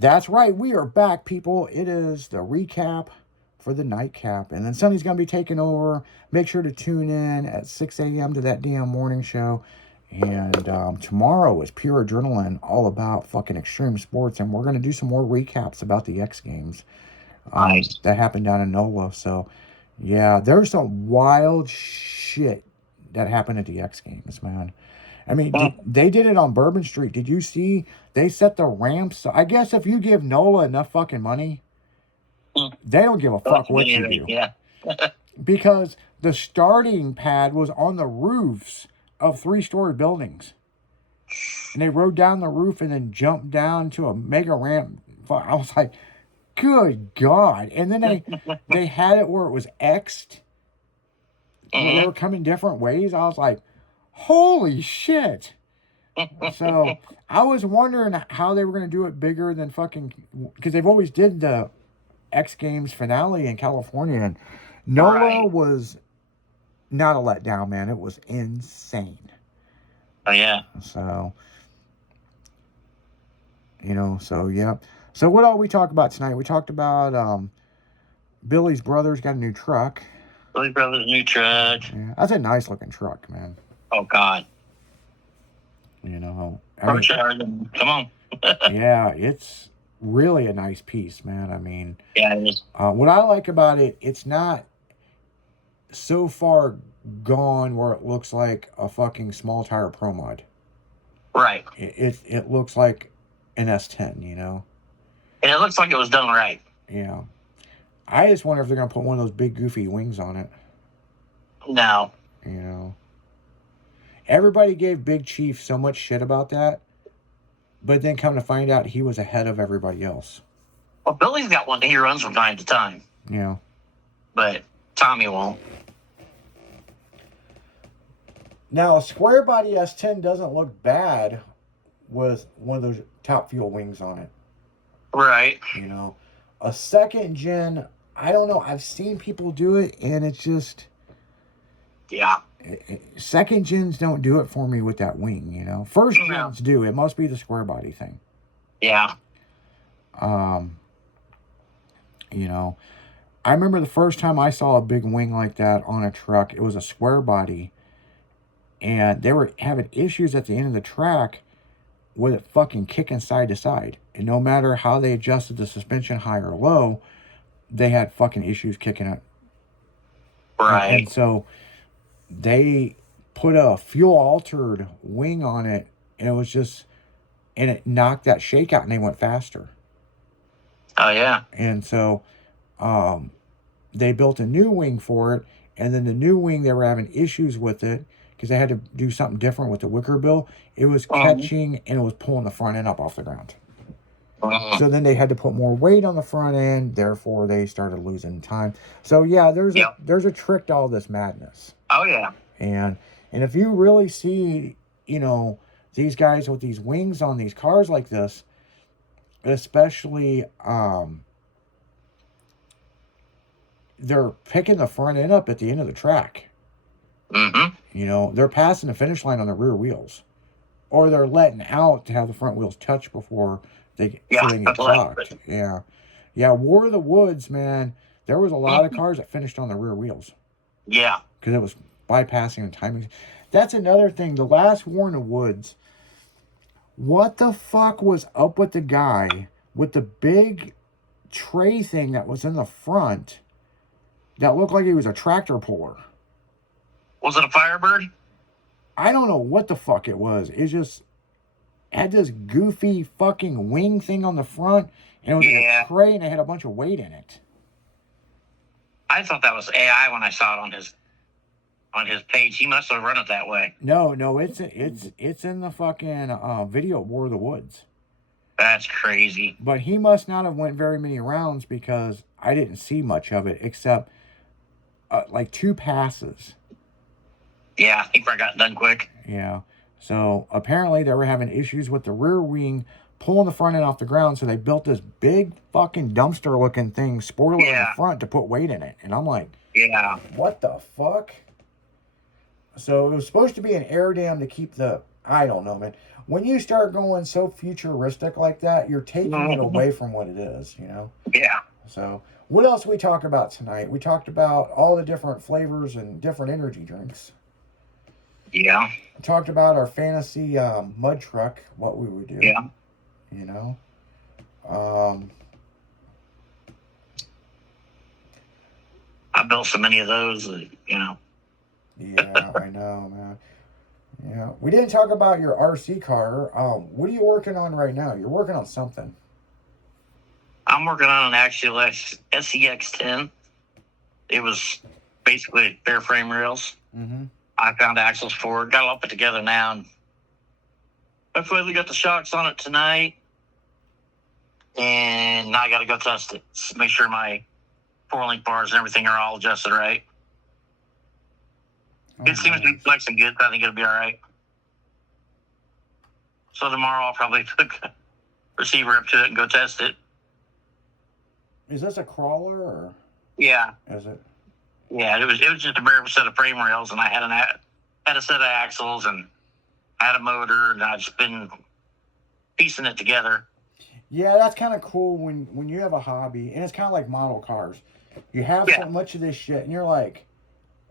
That's right. We are back, people. It is the recap for the nightcap. And then Sonny's going to be taking over. Make sure to tune in at 6 a.m. to that damn morning show. And tomorrow is pure adrenaline, all about fucking extreme sports. And we're going to do some more recaps about the X Games Nice. that happened down in NOLA. So, yeah, there's some wild shit that happened at the X Games, man. I mean, they did it on Bourbon Street. Did you see? They set the ramps. I guess if you give NOLA enough fucking money, they don't give a fuck what you do. Yeah. Because the starting pad was on the roofs of 3-story buildings. And they rode down the roof and then jumped down to a mega ramp. I was like, good God. And then they had it where it was X'd. They were coming different ways. I was like, holy shit. So I was wondering how they were going to do it bigger than fucking, because they've always did the X Games finale in California, and NOLA was not a letdown, man. It was insane. Oh yeah. So, so yeah. So what all we talk about tonight? We talked about Billy's brother's got a new truck. Billy Brothers' new truck. Yeah, that's a nice looking truck, man. Oh God. Come on. Yeah, it's really a nice piece, man. I mean, yeah, it is. What I like about it, it's not so far gone where it looks like a fucking small tire Pro Mod. Right. It looks like an S10, And it looks like it was done right. Yeah. I just wonder if they're gonna put one of those big goofy wings on it. No. Everybody gave Big Chief so much shit about that, but then come to find out he was ahead of everybody else. Well, Billy's got one that he runs from time to time. Yeah. But Tommy won't. Now, a square body S10 doesn't look bad with one of those Top Fuel wings on it. Right. A second gen, I don't know. I've seen people do it, and it's just... Yeah. Second gens don't do it for me with that wing, First gens do. It must be the square body thing. Yeah. I remember the first time I saw a big wing like that on a truck. It was a square body, and they were having issues at the end of the track with it fucking kicking side to side. And no matter how they adjusted the suspension high or low, they had fucking issues kicking it. Right. And so they put a fuel altered wing on it, and it knocked that shake out, and they went faster. Oh yeah. And so they built a new wing for it, and then the new wing, they were having issues with it because they had to do something different with the wicker bill. It was catching, and it was pulling the front end up off the ground. So then they had to put more weight on the front end, therefore they started losing time. So yeah, there's a trick to all this madness. Oh yeah. And if you really see, these guys with these wings on these cars like this, especially they're picking the front end up at the end of the track. They're passing the finish line on the rear wheels, or they're letting out to have the front wheels touch before they get clocked. Yeah. War of the Woods, man. There was a lot of cars that finished on the rear wheels. Yeah. Because it was bypassing the timing. That's another thing. The last War in the Woods, what the fuck was up with the guy with the big tray thing that was in the front that looked like he was a tractor puller? Was it a Firebird? I don't know what the fuck it was. It just had this goofy fucking wing thing on the front, and it was like a tray, and it had a bunch of weight in it. I thought that was AI when I saw it on his page. He must have run it that way. No, it's in the fucking video War of the Woods. That's crazy. But he must not have went very many rounds, because I didn't see much of it except like 2 passes. Yeah, he probably got done quick. Yeah. So apparently they were having issues with the rear wing pulling the front end off the ground, so they built this big fucking dumpster looking thing, spoiler in the front, to put weight in it. And I'm like, what the fuck? So it was supposed to be an air dam to keep the I don't know, man. When you start going so futuristic like that, you're taking it away from what it is, you know? Yeah. So, what else we talk about tonight? We talked about all the different flavors and different energy drinks. Yeah. We talked about our fantasy mud truck, what we would do. Yeah. You know? Um, I built so many of those that, you know. yeah, I know, man. Yeah. We didn't talk about your RC car. What are you working on right now? You're working on something. I'm working on an actual SEX10. It was basically bare frame rails. Mm-hmm. I found axles for it. Got it all put together now. And I finally got the shocks on it tonight. And now I got to go test it. Make sure my 4-link bars and everything are all adjusted right. It seems to be flexing good. I think it'll be all right. So tomorrow I'll probably hook a receiver up to it and go test it. Is this a crawler or? Yeah. Is it? Yeah, it was just a bare set of frame rails, and I had a set of axles and had a motor, and I've just been piecing it together. Yeah, that's kind of cool when you have a hobby, and it's kind of like model cars. You have so much of this shit, and you're like,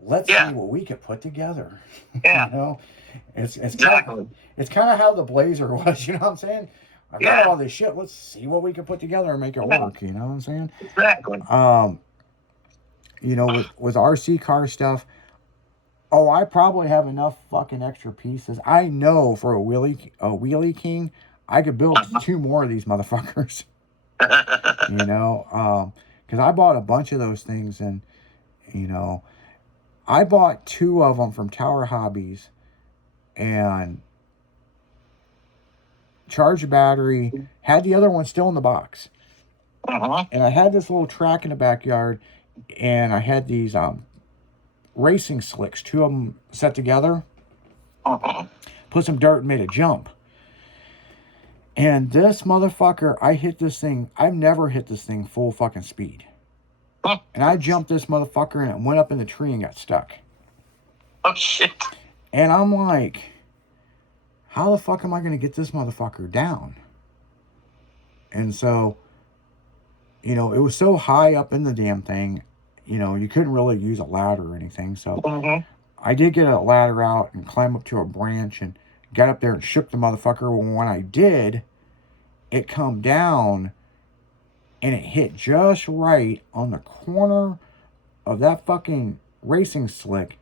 let's see what we could put together. Yeah. You know, it's exactly. It's kind of how the Blazer was. You know what I'm saying? I got all this shit. Let's see what we can put together and make it work. You know what I'm saying? Exactly. You know, with RC car stuff. Oh, I probably have enough fucking extra pieces. I know for a wheelie king, I could build 2 more of these motherfuckers. You know, because I bought a bunch of those things, and you know, I bought 2 of them from Tower Hobbies, and charged the battery. Had the other one still in the box, and I had this little track in the backyard, and I had these racing slicks, 2 of them set together. Put some dirt and made a jump. And this motherfucker, I hit this thing. I've never hit this thing full fucking speed. And I jumped this motherfucker and it went up in the tree and got stuck. Oh, shit. And I'm like, how the fuck am I going to get this motherfucker down? And so, you know, it was so high up in the damn thing, you know, you couldn't really use a ladder or anything. So I did get a ladder out and climb up to a branch and got up there and shook the motherfucker. When I did, it come down and it hit just right on the corner of that fucking racing slick.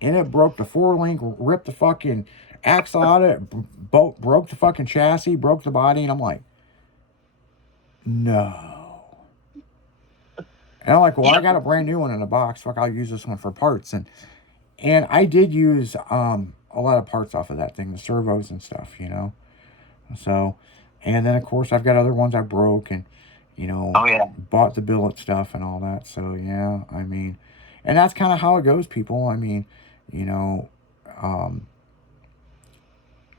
And it broke the 4-link, ripped the fucking axle out of it, broke the fucking chassis, broke the body. And I'm like, no. And I'm like, well, I got a brand new one in a box. Fuck, I'll use this one for parts. And I did use a lot of parts off of that thing, the servos and stuff, you know. So, and then of course I've got other ones I broke and, you know, bought the billet stuff and all that. So yeah, I mean, and that's kind of how it goes, people. I mean, you know,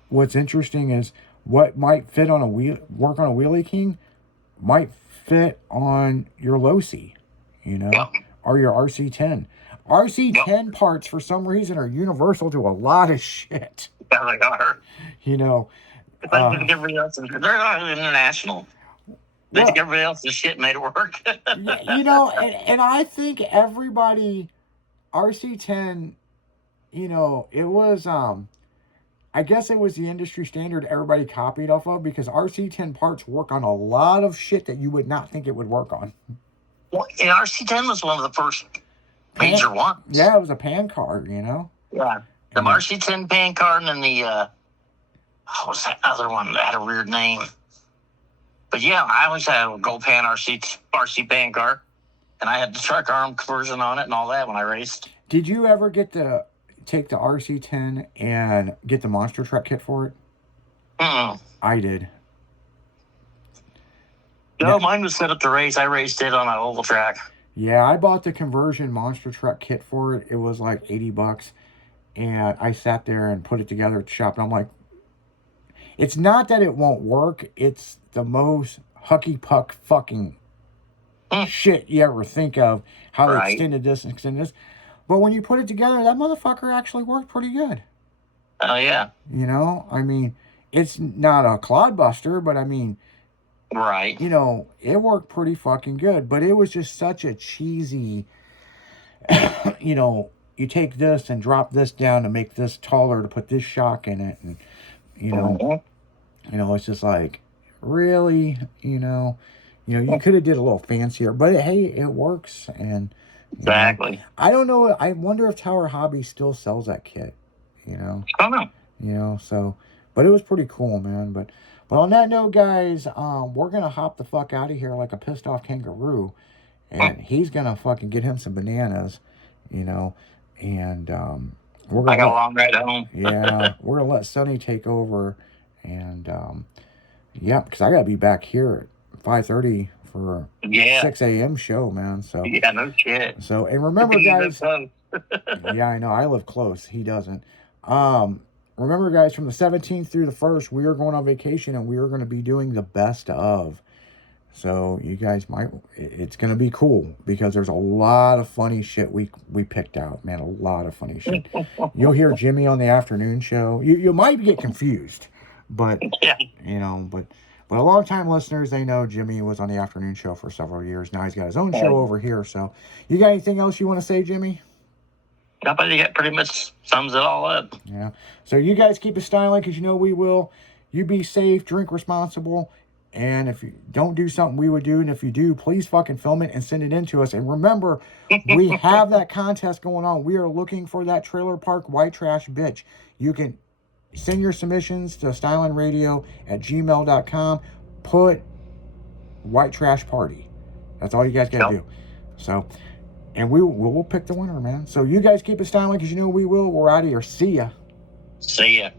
what's interesting is what might fit on work on a Wheelie King might fit on your Losi, you know, or your RC10. RC10 parts, for some reason, are universal to a lot of shit. Yeah, they are. You know. It's like everybody else, they're not international. They think everybody else's shit made it work. You know, and I think everybody, RC10, you know, it was, I guess it was the industry standard everybody copied off of, because RC10 parts work on a lot of shit that you would not think it would work on. Well, and RC10 was one of the first major ones. Yeah, it was a pan car, you know? Yeah. The RC10 pan car, and then the, what was that other one that had a weird name? But yeah, I always had a gold pan RC pan car, and I had the truck arm conversion on it and all that when I raced. Did you ever get to take the RC10 and get the monster truck kit for it? I did. No, mine was set up to race. I raced it on an oval track. Yeah, I bought the conversion monster truck kit for it. It was like $80. And I sat there and put it together at the shop. And I'm like, it's not that it won't work. It's the most hucky puck fucking shit you ever think of. How they extended this and extended this. But when you put it together, that motherfucker actually worked pretty good. Oh yeah. You know, I mean, it's not a clodbuster, but I mean, Right. you know, it worked pretty fucking good. But it was just such a cheesy, you know, you take this and drop this down to make this taller to put this shock in it, and you know, it's just like, really, you could have did a little fancier, but hey, it works, and Exactly. I don't know. I wonder if Tower Hobby still sells that kit. I don't know. So, but it was pretty cool, man. But on that note, guys, we're gonna hop the fuck out of here like a pissed off kangaroo, and he's gonna fucking get him some bananas, and we're gonna I got a long ride home. yeah, we're gonna let Sonny take over, and yeah, because I gotta be back here at 5:30 for Yeah. 6 a.m. show, man. So Yeah, no shit. So, and remember, guys. Yeah, I know. I live close. He doesn't. Remember, guys, from the 17th through the 1st, we are going on vacation, and we are going to be doing the best of. So, you guys it's going to be cool, because there's a lot of funny shit we picked out, man. A lot of funny shit. You'll hear Jimmy on the afternoon show. You might get confused, but, Yeah. But a long-time listeners, they know Jimmy was on the afternoon show for several years. Now he's got his own show over here. So, you got anything else you want to say, Jimmy? Nobody pretty much sums it all up. Yeah. So you guys keep it styling, because we will. You be safe, drink responsible, and if you don't do something we would do, and if you do, please fucking film it and send it in to us. And remember, we have that contest going on. We are looking for that trailer park white trash bitch. You can send your submissions to stylingradio@gmail.com. Put white trash party. That's all you guys got to do. So, and we'll pick the winner, man. So you guys keep it styling, because we will. We're out of here. See ya. See ya.